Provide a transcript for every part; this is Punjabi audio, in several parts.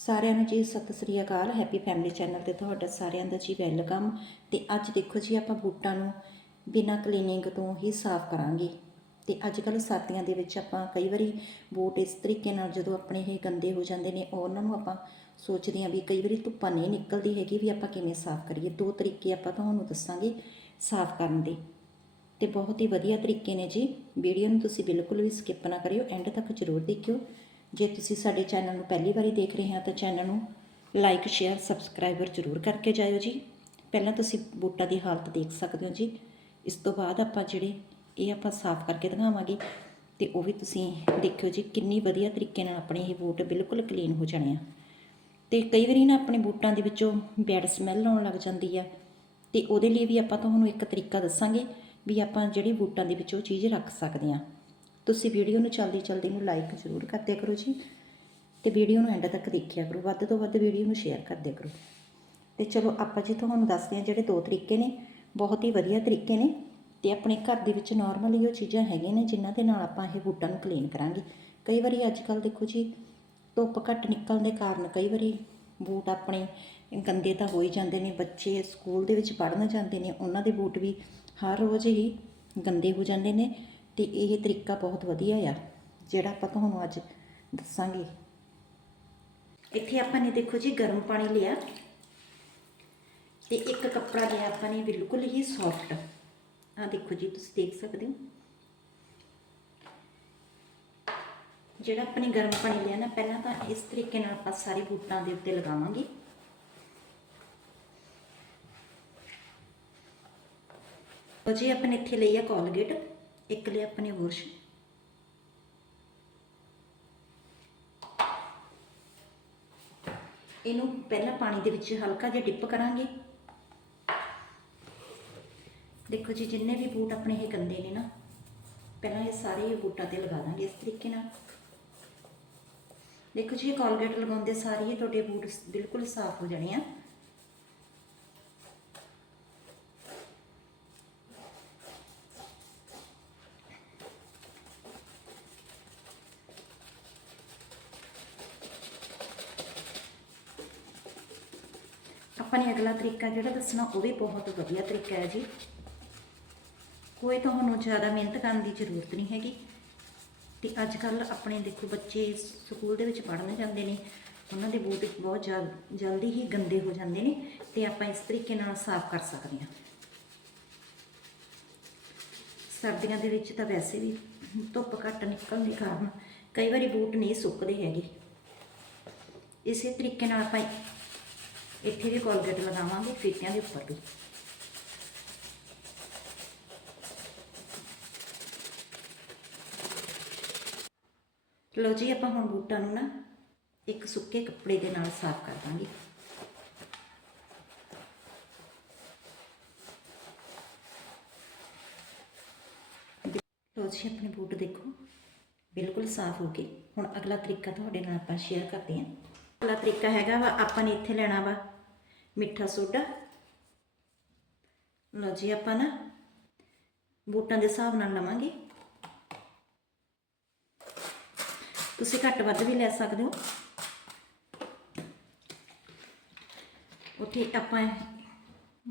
ਸਾਰਿਆਂ ਨੂੰ ਜੀ ਸਤਿ ਸ੍ਰੀ ਅਕਾਲ ਹੈਪੀ ਫੈਮਿਲੀ ਚੈਨਲ ਤੇ ਤੁਹਾਡਾ ਸਾਰਿਆਂ ਦਾ ਜੀ ਵੈਲਕਮ ਤੇ ਅੱਜ ਦੇਖੋ ਜੀ ਆਪਾਂ ਬੂਟਾਂ ਨੂੰ ਬਿਨਾਂ ਕਲੀਨਿੰਗ ਤੋਂ ਹੀ ਸਾਫ਼ ਕਰਾਂਗੇ। ਤੇ ਅੱਜ ਕੱਲ੍ਹ ਸਰਦੀਆਂ ਦੇ ਵਿੱਚ ਆਪਾਂ ਕਈ ਵਾਰੀ ਬੂਟ ਇਸ ਤਰੀਕੇ ਨਾਲ ਜਦੋਂ ਆਪਣੇ ਇਹ ਗੰਦੇ ਹੋ ਜਾਂਦੇ ਨੇ, ਉਹਨਾਂ ਨੂੰ ਆਪਾਂ ਸੋਚਦੇ ਹਾਂ ਵੀ ਕਈ ਵਾਰੀ ਧੁੱਪਾਂ ਨਹੀਂ ਨਿਕਲਦੀ ਹੈਗੀ ਵੀ ਆਪਾਂ ਕਿਵੇਂ ਸਾਫ਼ ਕਰੀਏ। ਦੋ ਤਰੀਕੇ ਆਪਾਂ ਤੁਹਾਨੂੰ ਦੱਸਾਂਗੇ ਸਾਫ਼ ਕਰਨ ਦੇ। ਤੇ ਬਹੁਤ ਹੀ ਵਧੀਆ ਤਰੀਕੇ ਨੇ ਜੀ। ਵੀਡੀਓ ਨੂੰ ਤੁਸੀਂ ਬਿਲਕੁਲ ਵੀ ਸਕਿਪ ਨਾ ਕਰਿਓ ਐਂਡ ਤੱਕ ਜ਼ਰੂਰ ਦੇਖਿਓ। ਜੇ ਤੁਸੀਂ ਸਾਡੇ ਚੈਨਲ ਨੂੰ ਪਹਿਲੀ ਵਾਰੀ ਦੇਖ ਰਹੇ ਹਾਂ ਤਾਂ ਚੈਨਲ ਨੂੰ ਲਾਈਕ, ਸ਼ੇਅਰ, ਸਬਸਕ੍ਰਾਈਬਰ ਜ਼ਰੂਰ ਕਰਕੇ ਜਾਇਓ ਜੀ। ਪਹਿਲਾਂ ਤੁਸੀਂ ਬੂਟਾਂ ਦੀ ਹਾਲਤ ਦੇਖ ਸਕਦੇ ਹੋ ਜੀ। ਇਸ ਤੋਂ ਬਾਅਦ ਆਪਾਂ ਜਿਹੜੇ ਇਹ ਆਪਾਂ ਸਾਫ਼ ਕਰਕੇ ਦਿਖਾਵਾਂਗੇ ਤੇ ਉਹ ਵੀ ਤੁਸੀਂ ਦੇਖਿਓ ਜੀ ਕਿੰਨੀ ਵਧੀਆ ਤਰੀਕੇ ਨਾਲ ਆਪਣੇ ਇਹ ਬੂਟ ਬਿਲਕੁਲ ਕਲੀਨ ਹੋ ਜਾਣੇ ਆ। ਤੇ ਕਈ ਵਾਰੀ ਨਾ ਆਪਣੇ ਬੂਟਾਂ ਦੇ ਵਿੱਚੋਂ ਬੈਡ ਸਮੈਲ ਆਉਣ ਲੱਗ ਜਾਂਦੀ ਆ ਤੇ ਉਹਦੇ ਲਈ ਵੀ ਆਪਾਂ ਤੁਹਾਨੂੰ ਇੱਕ ਤਰੀਕਾ ਦੱਸਾਂਗੇ ਵੀ ਆਪਾਂ ਜਿਹੜੀ ਬੂਟਾਂ ਦੇ ਵਿੱਚ ਉਹ ਚੀਜ਼ ਰੱਖ ਸਕਦੇ ਹਾਂ। ਤੁਸੀਂ ਵੀਡੀਓ ਨੂੰ ਚਲਦੀ ਚਲਦੀ ਨੂੰ ਲਾਈਕ ਜ਼ਰੂਰ ਕਰ ਦਿਆ ਕਰੋ ਜੀ ਤੇ ਵੀਡੀਓ ਨੂੰ ਐਂਡ ਤੱਕ ਦੇਖਿਆ ਕਰੋ, ਵੱਧ ਤੋਂ ਵੱਧ ਵੀਡੀਓ ਨੂੰ ਸ਼ੇਅਰ ਕਰ ਦਿਆ ਕਰੋ। ਤੇ ਚਲੋ ਆਪਾਂ ਜੀ ਤੁਹਾਨੂੰ ਦੱਸਦੇ ਹਾਂ ਜਿਹੜੇ ਦੋ ਤਰੀਕੇ ਨੇ, ਬਹੁਤ ਹੀ ਵਧੀਆ ਤਰੀਕੇ ਨੇ ਤੇ ਆਪਣੇ ਘਰ ਦੇ ਵਿੱਚ ਨਾਰਮਲੀ ਉਹ ਚੀਜ਼ਾਂ ਹੈਗੀਆਂ ਨੇ ਜਿਨ੍ਹਾਂ ਦੇ ਨਾਲ ਆਪਾਂ ਇਹ ਬੂਟਾਂ ਨੂੰ ਕਲੀਨ ਕਰਾਂਗੇ। ਕਈ ਵਾਰੀ ਅੱਜ ਕੱਲ ਦੇਖੋ ਜੀ, ਧੁੱਪ ਘੱਟ ਨਿਕਲਣ ਦੇ ਕਾਰਨ ਕਈ ਵਾਰੀ ਬੂਟ ਆਪਣੇ ਗੰਦੇ ਤਾਂ ਹੋ ਹੀ ਜਾਂਦੇ ਨੇ, ਬੱਚੇ ਸਕੂਲ ਦੇ ਵਿੱਚ ਪੜ੍ਹਨ ਜਾਂਦੇ ਨੇ, ਉਹਨਾਂ ਦੇ ਬੂਟ ਵੀ ਹਰ ਰੋਜ਼ ਹੀ ਗੰਦੇ ਹੋ ਜਾਂਦੇ ਨੇ। ਤੇ ਇਹ ਤਰੀਕਾ ਬਹੁਤ ਵਧੀਆ ਆ, ਜਿਹੜਾ ਆਪਾਂ ਤੁਹਾਨੂੰ ਅੱਜ ਦੱਸਾਂਗੇ। ਇੱਥੇ ਆਪਾਂ ਨੇ ਦੇਖੋ ਜੀ ਗਰਮ ਪਾਣੀ ਲਿਆ ਤੇ ਇੱਕ ਕੱਪੜਾ ਲਿਆ ਆਪਾਂ ਨੇ ਬਿਲਕੁਲ ਹੀ ਸੌਫਟ ਆ ਦੇਖੋ ਜੀ, ਤੁਸੀਂ ਦੇਖ ਸਕਦੇ ਹੋ। ਜਿਹੜਾ ਆਪਾਂ ਨੇ ਗਰਮ ਪਾਣੀ ਲਿਆ ਨਾ, ਪਹਿਲਾਂ ਤਾਂ ਇਸ ਤਰੀਕੇ ਨਾਲ ਆਪਾਂ ਸਾਰੇ ਬੂਟਾਂ ਦੇ ਉੱਤੇ ਲਗਾਵਾਂਗੇ। ਉਹ ਜੀ, ਆਪਾਂ ਨੇ ਇੱਥੇ ਲਈ ਆ ਕੋਲਗੇਟ ਇੱਕ ਲਿਆ ਆਪਣੇ ਬੁਰਸ਼ ਇਹਨੂੰ ਪਹਿਲਾਂ ਪਾਣੀ ਦੇ ਵਿੱਚ ਹਲਕਾ ਜਿਹਾ ਡਿਪ ਕਰਾਂਗੇ। ਦੇਖੋ ਜੀ, ਜਿੰਨੇ ਵੀ ਬੂਟ ਆਪਣੇ ਇਹ ਗੰਦੇ ਨੇ ਨਾ, ਪਹਿਲਾਂ ਇਹ ਸਾਰੇ ਬੂਟਾਂ ਤੇ ਲਗਾ ਦਾਂਗੇ ਇਸ ਤਰੀਕੇ ਨਾਲ। ਦੇਖੋ ਜੀ, ਇਹ ਕੋਲਗੇਟ ਲਗਾਉਂਦੇ ਸਾਰੇ ਹੀ ਤੁਹਾਡੇ ਬੂਟ ਬਿਲਕੁਲ ਸਾਫ਼ ਹੋ ਜਾਣੇ ਆ। ਆਪਾਂ ਨੇ ਅਗਲਾ ਤਰੀਕਾ ਜਿਹੜਾ ਦੱਸਣਾ, ਉਹ ਵੀ ਬਹੁਤ ਵਧੀਆ ਤਰੀਕਾ ਹੈ ਜੀ। ਕੋਈ ਤੁਹਾਨੂੰ ਜ਼ਿਆਦਾ ਮਿਹਨਤ ਕਰਨ ਦੀ ਜ਼ਰੂਰਤ ਨਹੀਂ ਹੈਗੀ। ਤੇ ਅੱਜ ਕੱਲ ਆਪਣੇ ਦੇਖੋ ਬੱਚੇ ਸਕੂਲ ਦੇ ਵਿੱਚ ਪੜ੍ਹਨ ਜਾਂਦੇ ਨੇ, ਉਹਨਾਂ ਦੇ ਬੂਟ ਬਹੁਤ ਜਲ- ਜਲਦੀ ਹੀ ਗੰਦੇ ਹੋ ਜਾਂਦੇ ਨੇ ਤੇ ਆਪਾਂ ਇਸ ਤਰੀਕੇ ਨਾਲ ਸਾਫ਼ ਕਰ ਸਕਦੇ ਹਾਂ। ਸਰਦੀਆਂ ਦੇ ਵਿੱਚ ਤਾਂ ਵੈਸੇ ਵੀ ਧੁੱਪ ਘੱਟ ਨਿਕਲਣ ਦੇ ਕਾਰਨ ਕਈ ਵਾਰੀ ਬੂਟ ਨਹੀਂ ਸੁੱਕਦੇ ਹੈਗੇ। ਇਸੇ ਤਰੀਕੇ ਨਾਲ ਆਪਾਂ ਇੱਥੇ ਵੀ ਕੋਲਗੇਟ ਲਗਾਵਾਂਗੇ ਫੀਤਿਆਂ ਦੇ ਉੱਪਰ ਵੀ। ਲੋ ਜੀ, ਆਪਾਂ ਹੁਣ ਬੂਟਾਂ ਨੂੰ ਨਾ ਇੱਕ ਸੁੱਕੇ ਕੱਪੜੇ ਦੇ ਨਾਲ ਸਾਫ਼ ਕਰ ਦਾਂਗੇ। ਲੋ ਜੀ, ਆਪਣੇ ਬੂਟ ਦੇਖੋ, ਬਿਲਕੁਲ ਸਾਫ਼ ਹੋ ਗਏ। ਹੁਣ ਅਗਲਾ ਤਰੀਕਾ ਤੁਹਾਡੇ ਨਾਲ ਆਪਾਂ ਸ਼ੇਅਰ ਕਰਦੇ ਹਾਂ। ਅਗਲਾ ਤਰੀਕਾ ਹੈਗਾ ਵਾ, ਆਪਾਂ ਨੇ ਇੱਥੇ ਲੈਣਾ ਵਾ ਮਿੱਠਾ ਸੋਡਾ। ਲਓ ਜੀ, ਆਪਾਂ ਨਾ ਬੂਟਾਂ ਦੇ ਹਿਸਾਬ ਨਾਲ ਲਵਾਂਗੇ। ਤੁਸੀਂ ਘੱਟ ਵੱਧ ਵੀ ਲੈ ਸਕਦੇ ਹੋ। ਉੱਥੇ ਆਪਾਂ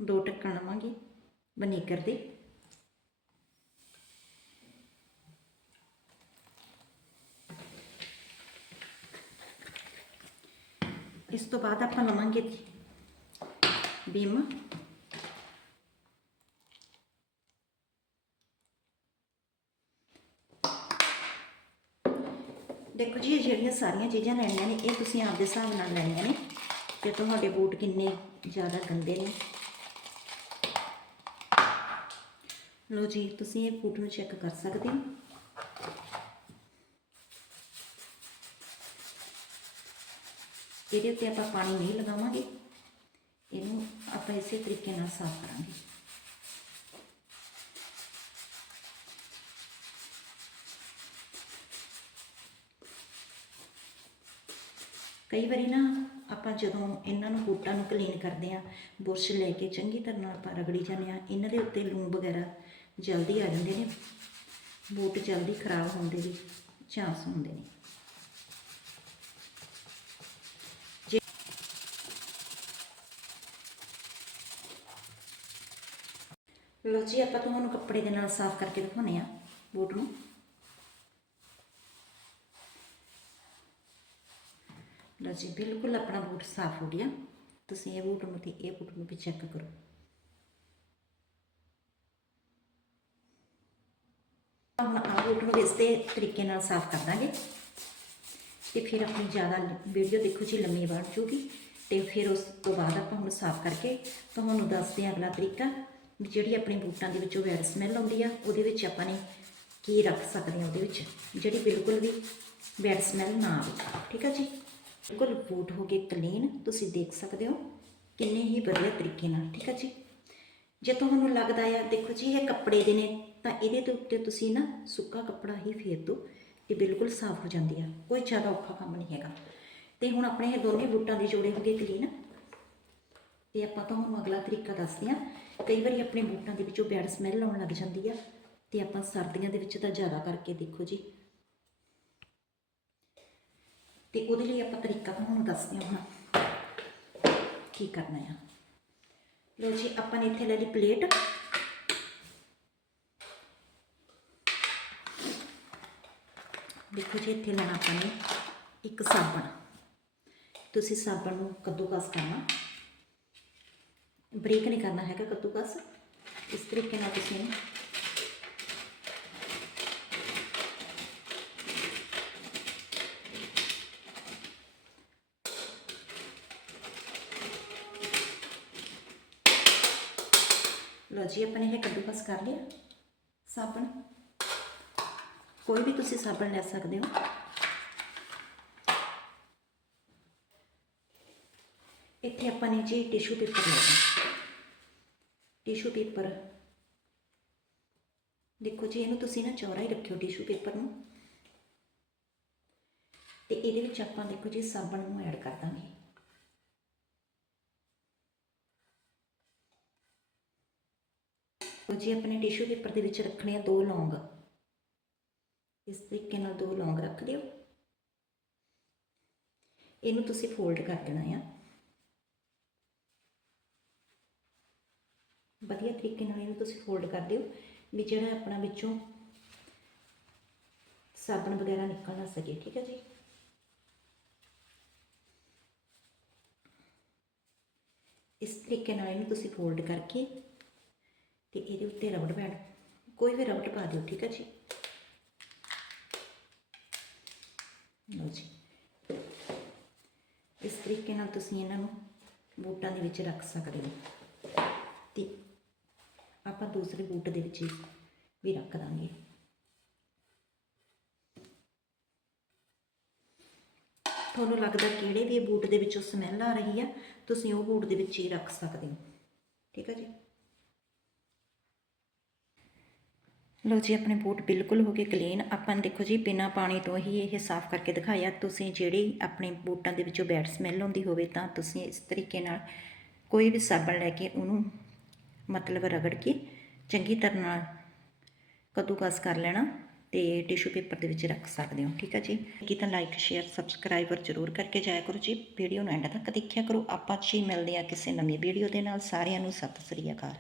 ਦੋ ਟੱਕਣ ਲਵਾਂਗੇ ਵਨੀਗਰ ਦੇ ਇਸ ਤੋਂ ਬਾਅਦ ਆਪਾਂ ਲਵਾਂਗੇ ਬਿਮ ਦੇਖੋ ਜੀ, ਇਹ ਜਿਹੜੀਆਂ ਸਾਰੀਆਂ ਚੀਜ਼ਾਂ ਲੈਣੀਆਂ ਨੇ, ਇਹ ਤੁਸੀਂ ਆਪਦੇ ਹਿਸਾਬ ਨਾਲ ਲੈਣੀਆਂ ਨੇ ਤੇ ਤੁਹਾਡੇ ਬੂਟ ਕਿੰਨੇ ਜ਼ਿਆਦਾ ਗੰਦੇ ਨੇ। ਲੋ ਜੀ, ਤੁਸੀਂ ਇਹ ਬੂਟ ਨੂੰ ਚੈੱਕ ਕਰ ਸਕਦੇ ਹੋ। ਇਹਦੇ ਉੱਤੇ ਆਪਾਂ ਪਾਣੀ ਨਹੀਂ ਲਗਾਵਾਂਗੇ। ਇਹਨੂੰ ਆਪਾਂ ਇਸੇ ਤਰੀਕੇ ਨਾਲ ਸਾਫ਼ ਕਰਾਂਗੇ। ਕਈ ਵਾਰੀ ਨਾ ਆਪਾਂ ਜਦੋਂ ਇਹਨਾਂ ਨੂੰ ਬੂਟਾਂ ਨੂੰ ਕਲੀਨ ਕਰਦੇ ਆ ਬੁਰਸ਼ ਲੈ ਕੇ ਚੰਗੀ ਤਰ੍ਹਾਂ ਨਾਲ ਆਪਾਂ ਰਗੜੀ ਜਾਂਦੇ ਆ ਇਹਨਾਂ ਦੇ ਉੱਤੇ ਲੂਣ ਵਗੈਰਾ ਜਲਦੀ ਆ ਜਾਂਦੇ ਨੇ। ਬੂਟ ਜਲਦੀ ਖਰਾਬ ਹੋਣ ਦੇ ਵੀ ਚਾਂਸ ਹੁੰਦੇ ਨੇ। ਲਓ ਜੀ, ਆਪਾਂ ਤੁਹਾਨੂੰ ਕੱਪੜੇ ਦੇ ਨਾਲ ਸਾਫ਼ ਕਰਕੇ ਦਿਖਾਉਣੇ ਆ ਬੂਟ ਨੂੰ। ਲਓ ਜੀ, ਬਿਲਕੁਲ ਆਪਣਾ ਬੂਟ ਸਾਫ਼ ਹੋ ਗਿਆ। ਤੁਸੀਂ ਇਹ ਬੂਟ ਨੂੰ ਤੇ ਇਹ ਬੂਟ ਨੂੰ ਵੀ ਚੈੱਕ ਕਰੋ। ਹੁਣ ਆਹ ਬੂਟ ਨੂੰ ਇਸ ਦੇ ਤਰੀਕੇ ਨਾਲ ਸਾਫ਼ ਕਰ ਦਾਂਗੇ। ਤੇ ਫਿਰ ਆਪਣੀ ਜ਼ਿਆਦਾ ਵੀਡੀਓ ਦੇਖੋ ਜੀ, ਲੰਮੀ ਬਣ ਜੂਗੀ। ਤੇ ਫਿਰ ਉਸ ਤੋਂ ਬਾਅਦ ਆਪਾਂ ਹੁਣ ਸਾਫ਼ ਕਰਕੇ ਤੁਹਾਨੂੰ ਦੱਸਦੇ ਹਾਂ ਅਗਲਾ ਤਰੀਕਾ। ਵੀ ਜਿਹੜੀ ਆਪਣੇ ਬੂਟਾਂ ਦੇ ਵਿੱਚੋਂ ਵੈਰ ਸਮੈਲ ਆਉਂਦੀ ਆ, ਉਹਦੇ ਵਿੱਚ ਆਪਾਂ ਨੇ ਕੀ ਰੱਖ ਸਕਦੇ ਹਾਂ ਉਹਦੇ ਵਿੱਚ? ਜਿਹੜੀ ਬਿਲਕੁਲ ਵੀ ਵੈਰ ਸਮੈਲ ਨਾ ਆਵੇ, ਠੀਕ ਆ ਜੀ? ਬਿਲਕੁਲ ਬੂਟ ਹੋ ਗਏ ਕਲੀਨ ਤੁਸੀਂ ਦੇਖ ਸਕਦੇ ਹੋ ਕਿੰਨੇ ਹੀ ਵਧੀਆ ਤਰੀਕੇ ਨਾਲ, ਠੀਕ ਆ ਜੀ? ਜੇ ਤੁਹਾਨੂੰ ਲੱਗਦਾ ਆ, ਦੇਖੋ ਜੀ, ਇਹ ਕੱਪੜੇ ਦੇ ਨੇ, ਤਾਂ ਇਹਦੇ ਦੇ ਉੱਤੇ ਤੁਸੀਂ ਨਾ ਸੁੱਕਾ ਕੱਪੜਾ ਹੀ ਫੇਰ ਦਿਓ ਤੇ ਬਿਲਕੁਲ ਸਾਫ਼ ਹੋ ਜਾਂਦੀ ਆ, ਕੋਈ ਜ਼ਿਆਦਾ ਔਖਾ ਕੰਮ ਨਹੀਂ ਹੈਗਾ। ਤੇ ਹੁਣ ਆਪਣੇ ਇਹ ਦੋਨੇ ਬੂਟਾਂ ਦੇ ਜੋੜੇ ਹੋ ਗਏ ਕਲੀਨ ਤੇ ਆਪਾਂ ਤੁਹਾਨੂੰ ਅਗਲਾ ਤਰੀਕਾ ਦੱਸਦੇ ਹਾਂ। ਕਈ ਵਾਰੀ ਆਪਣੇ ਬੂਟਾਂ ਦੇ ਵਿੱਚੋਂ ਬੈਡ ਸਮੈਲ ਆਉਣ ਲੱਗ ਜਾਂਦੀ ਆ ਤੇ ਆਪਾਂ ਸਰਦੀਆਂ ਦੇ ਵਿੱਚ ਤਾਂ ਜ਼ਿਆਦਾ ਕਰਕੇ ਦੇਖੋ ਜੀ। ਤੇ ਉਹਦੇ ਲਈ ਆਪਾਂ ਤਰੀਕਾ ਤੁਹਾਨੂੰ ਦੱਸਦੇ ਹਾਂ ਹੁਣ ਕੀ ਕਰਨਾ ਆ। ਲੋ ਜੀ, ਆਪਾਂ ਨੇ ਇੱਥੇ ਲੈ ਲਈ ਪਲੇਟ। ਦੇਖੋ ਜੀ, ਇੱਥੇ ਲੈਣਾ ਆਪਾਂ ਨੇ ਇੱਕ ਸਾਬਣ। ਤੁਸੀਂ ਸਾਬਣ ਨੂੰ ਕੱਦੂਕਸ ਕਰਨਾ। ਬਰੀਕ ਨਹੀਂ ਕਰਨਾ ਹੈਗਾ ਕੱਦੂਕਸ ਇਸ ਤਰੀਕੇ ਨਾਲ ਤੁਸੀਂ ਇਹਨੂੰ ਲਓ ਜੀ, ਆਪਾਂ ਨੇ ਇਹ ਕੱਦੂਕਸ ਕਰ ਲਿਆ। ਸਾਬਣ। ਕੋਈ ਵੀ ਤੁਸੀਂ ਸਾਬਣ ਲੈ ਸਕਦੇ ਹੋ। ਇੱਥੇ ਆਪਾਂ ਨੇ ਜੀ ਟਿਸ਼ੂ ਪੇਪਰ ਲੈਣਾ ਟਿਸ਼ੂ ਪੇਪਰ ਦੇਖੋ ਜੀ, ਇਹਨੂੰ ਤੁਸੀਂ ਨਾ ਚੌੜਾ ਹੀ ਰੱਖਿਓ ਟਿਸ਼ੂ ਪੇਪਰ ਨੂੰ। ਤੇ ਇਹਦੇ ਵਿੱਚ ਆਪਾਂ ਦੇਖੋ ਜੀ, ਸਾਬਣ ਨੂੰ ਐਡ ਕਰ ਦਾਂਗੇ। ਲਓ ਜੀ, ਆਪਣੇ ਟਿਸ਼ੂ ਪੇਪਰ ਦੇ ਵਿੱਚ ਰੱਖਣੇ ਆ ਦੋ ਲੌਂਗ। ਇਸ ਤਰੀਕੇ ਨਾਲ ਦੋ ਲੌਂਗ ਰੱਖ ਦਿਓ। ਇਹਨੂੰ ਤੁਸੀਂ ਫੋਲਡ ਕਰ ਦੇਣਾ ਆ ਵਧੀਆ ਤਰੀਕੇ ਨਾਲ ਇਹਨੂੰ ਤੁਸੀਂ ਫੋਲਡ ਕਰ ਦਿਓ ਵੀ ਜਿਹੜਾ ਆਪਣਾ ਵਿੱਚੋਂ ਸਾਬਣ ਵਗੈਰਾ ਨਿਕਲ ਨਾ ਸਕੇ, ਠੀਕ ਹੈ ਜੀ? ਇਸ ਤਰੀਕੇ ਨਾਲ ਇਹਨੂੰ ਤੁਸੀਂ ਫੋਲਡ ਕਰਕੇ ਤੇ ਇਹਦੇ ਉੱਤੇ ਰਬੜ ਬੈਂਡ ਕੋਈ ਵੀ ਰਬੜ ਪਾ ਦਿਓ, ਠੀਕ ਹੈ ਜੀ? ਲਓ ਜੀ। ਇਸ ਤਰੀਕੇ ਨਾਲ ਤੁਸੀਂ ਇਹਨਾਂ ਨੂੰ ਬੂਟਾਂ ਦੇ ਵਿੱਚ ਰੱਖ ਸਕਦੇ ਹੋ। ਤੇ ਆਪਾਂ ਦੂਸਰੇ ਬੂਟ ਦੇ ਵਿੱਚ ਵੀ ਰੱਖ ਦਾਂਗੇ। ਤੁਹਾਨੂੰ ਲੱਗਦਾ ਕਿਹੜੇ ਵੀ ਬੂਟ ਦੇ ਵਿੱਚੋਂ ਸਮੈਲ ਆ ਰਹੀ ਆ, ਤੁਸੀਂ ਉਹ ਬੂਟ ਦੇ ਵਿੱਚ ਹੀ ਰੱਖ ਸਕਦੇ ਹੋ। ਠੀਕ ਹੈ ਜੀ? ਲੋ ਜੀ, ਆਪਣੇ ਬੂਟ ਬਿਲਕੁਲ ਹੋ ਗਏ ਕਲੀਨ ਆਪਾਂ ਨੇ ਦੇਖੋ ਜੀ, ਬਿਨਾਂ ਪਾਣੀ ਤੋਂ ਹੀ ਇਹ ਸਾਫ਼ ਕਰਕੇ ਦਿਖਾਇਆ। ਤੁਸੀਂ ਜਿਹੜੀ ਆਪਣੇ ਬੂਟਾਂ ਦੇ ਵਿੱਚੋਂ ਬੈਡ ਸਮੈਲ ਆਉਂਦੀ ਹੋਵੇ ਤਾਂ ਤੁਸੀਂ ਇਸ ਤਰੀਕੇ ਨਾਲ ਕੋਈ ਵੀ ਸਾਬਣ ਲੈ ਕੇ ਉਹਨੂੰ ਮਤਲਬ ਰਗੜ ਕੇ ਚੰਗੀ ਤਰ੍ਹਾਂ ਨਾਲ ਕੱਦੂਕਸ ਕਰ ਲੈਣਾ ਤੇ ਟਿਸ਼ੂ ਪੇਪਰ ਦੇ ਵਿੱਚ ਰੱਖ ਸਕਦੇ ਹੋ, ਠੀਕ ਹੈ ਜੀ? ਕੀ ਤਾਂ ਲਾਈਕ ਸ਼ੇਅਰ ਸਬਸਕ੍ਰਾਈਬਰ ਜ਼ਰੂਰ ਕਰਕੇ ਜਾਇਆ ਕਰੋ ਜੀ। ਵੀਡੀਓ ਨੂੰ ਐਂਡ ਤੱਕ ਦੇਖਿਆ ਕਰੋ। ਆਪਾਂ ਜੀ ਮਿਲਦੇ ਆ ਕਿਸੇ ਨਵੀਂ ਵੀਡੀਓ ਦੇ ਨਾਲ। ਸਾਰਿਆਂ ਨੂੰ ਸਤਿ ਸ੍ਰੀ ਅਕਾਲ।